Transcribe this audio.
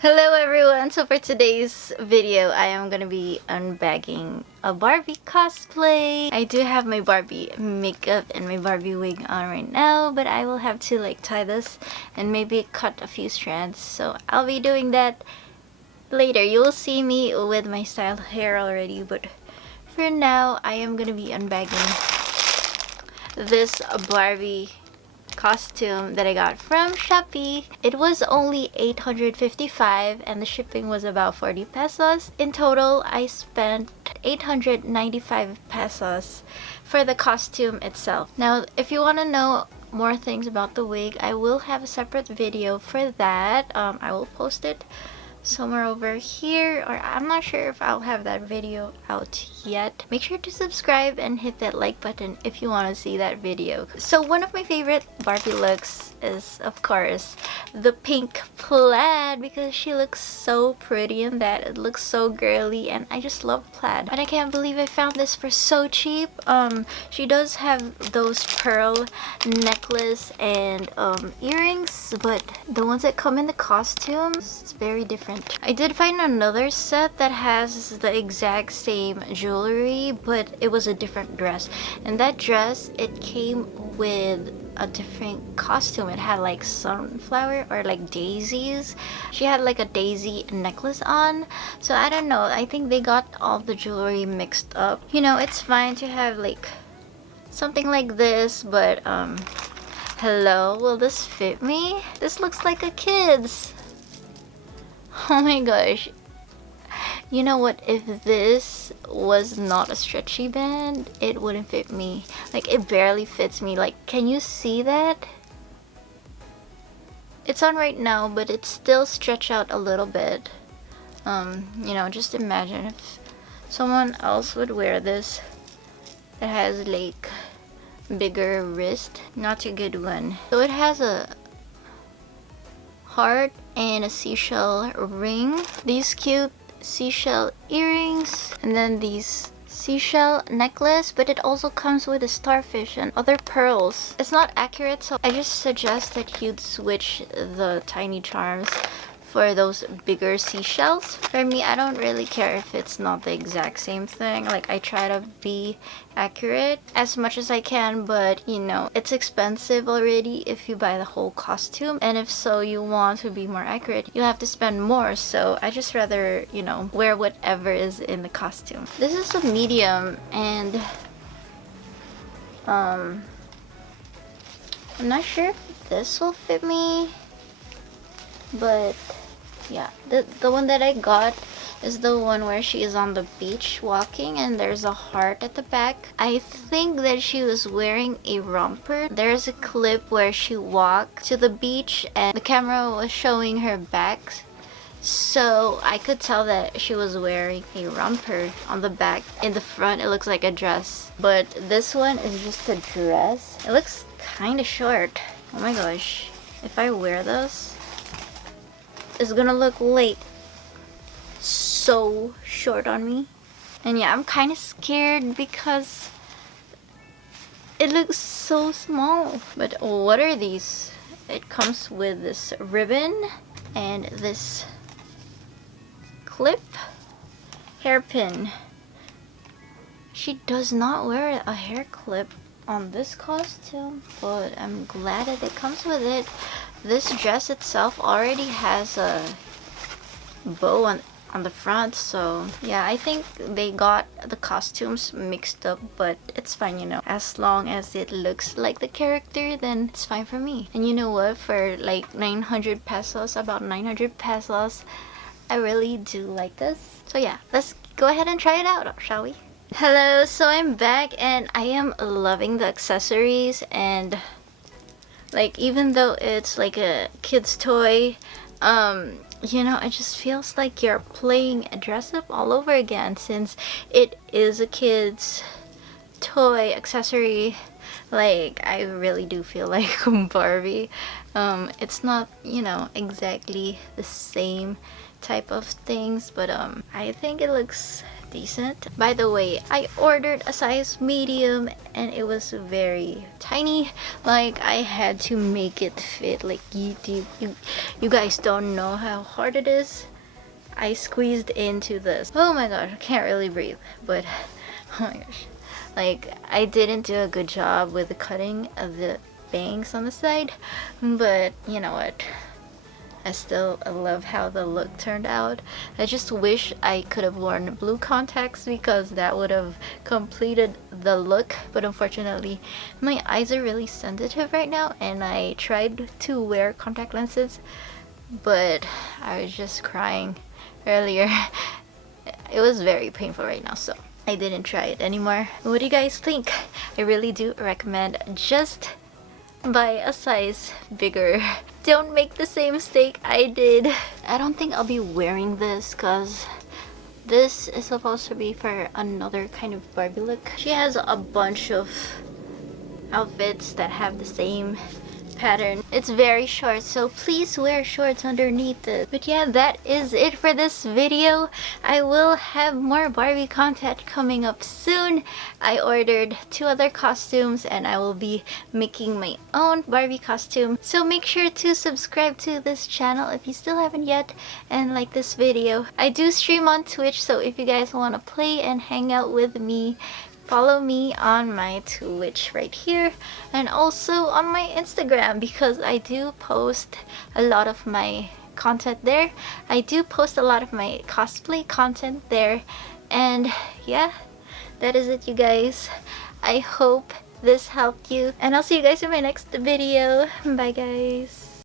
Hello everyone! So for today's video, I am gonna be unbagging a Barbie cosplay. I do have my Barbie makeup and my Barbie wig on right now, but I will have to like tie this and maybe cut a few strands. So I'll be doing that later. You'll see me with my styled hair already, but for now, I am gonna be unbagging this Barbie costume that I got from Shopee. It was only 855 and the shipping was about 40 pesos. In total, I spent 895 pesos for the costume itself. Now, if you want to know more things about the wig, I will have a separate video for that. I will post it somewhere over here, or I'm not sure if I'll have that video out yet. Make sure to subscribe and hit that like button if you want to see that video. So one of my favorite Barbie looks is of course the pink plaid, because she looks so pretty in that. It looks so girly and I just love plaid. And I can't believe I found this for so cheap. She does have those pearl necklace and earrings, but the ones that come in the costume, it's very different. I did find another set that has the exact same jewelry, but it was a different dress. And that dress, it came with a different costume. It had like sunflower or like daisies. She had like a daisy necklace on. So I don't know. I think they got all the jewelry mixed up. You know, it's fine to have like something like this, but hello, will this fit me? This looks like a kid's. Oh my gosh. You know what? If this was not a stretchy band, it wouldn't fit me. Like, it barely fits me. Like, can you see that? It's on right now, but it's still stretched out a little bit. You know, just imagine if someone else would wear this that has like bigger wrist. Not a good one. So it has a heart and a seashell ring, these cute seashell earrings, and then these seashell necklace, but it also comes with a starfish and other pearls. It's not accurate, so I just suggest that you'd switch the tiny charms for those bigger seashells. For me, I don't really care if it's not the exact same thing. Like, I try to be accurate as much as I can, but you know, it's expensive already if you buy the whole costume, and if so you want to be more accurate, you have to spend more. So I just rather, you know, wear whatever is in the costume. This is a medium, and I'm not sure if this will fit me, but yeah, the one that I got is the one where she is on the beach walking and there's a heart at the back. I think that she was wearing a romper. There's a clip where she walked to the beach and the camera was showing her back, so I could tell that she was wearing a romper on the back. In the front, it looks like a dress, but this one is just a dress. It looks kind of short. Oh my gosh, if I wear this, it's gonna look like so short on me. And yeah, I'm kind of scared because it looks so small. But what are these? It comes with this ribbon and this clip hairpin. She does not wear a hair clip on this costume, but I'm glad that it comes with it. This dress itself already has a bow on the front, so yeah, I think they got the costumes mixed up, but it's fine, you know. As long as it looks like the character, then it's fine for me. And you know what? For like 900 pesos, about 900 pesos, I really do like this. So yeah, let's go ahead and try it out, shall we? Hello, so I'm back and I am loving the accessories, and like, even though it's like a kid's toy, you know, it just feels like you're playing a dress up all over again, since it is a kid's toy, accessory, like I really do feel like Barbie. It's not, you know, exactly the same type of things, but I think it looks decent. By the way, I ordered a size medium and it was very tiny. Like I had to make it fit. Like you guys don't know how hard it is. I squeezed into this. Oh my gosh, I can't really breathe, but oh my gosh. Like I didn't do a good job with the cutting of the bangs on the side, but you know what? I still love how the look turned out. I just wish I could have worn blue contacts because that would have completed the look, but unfortunately my eyes are really sensitive right now and I tried to wear contact lenses, but I was just crying earlier. It was very painful right now, so I didn't try it anymore. What do you guys think? I really do recommend just buy a size bigger. Don't make the same mistake I did. I don't think I'll be wearing this because this is supposed to be for another kind of Barbie look. She has a bunch of outfits that have the same pattern. It's very short, so please wear shorts underneath it. But yeah, that is it for this video. I will have more Barbie content coming up soon. I ordered 2 other costumes and I will be making my own Barbie costume. So make sure to subscribe to this channel if you still haven't yet and like this video. I do stream on Twitch, so if you guys want to play and hang out with me, follow me on my Twitch right here and also on my Instagram because I do post a lot of my content there. I do post a lot of my cosplay content there, and yeah, that is it, you guys. I hope this helped you and I'll see you guys in my next video. Bye guys.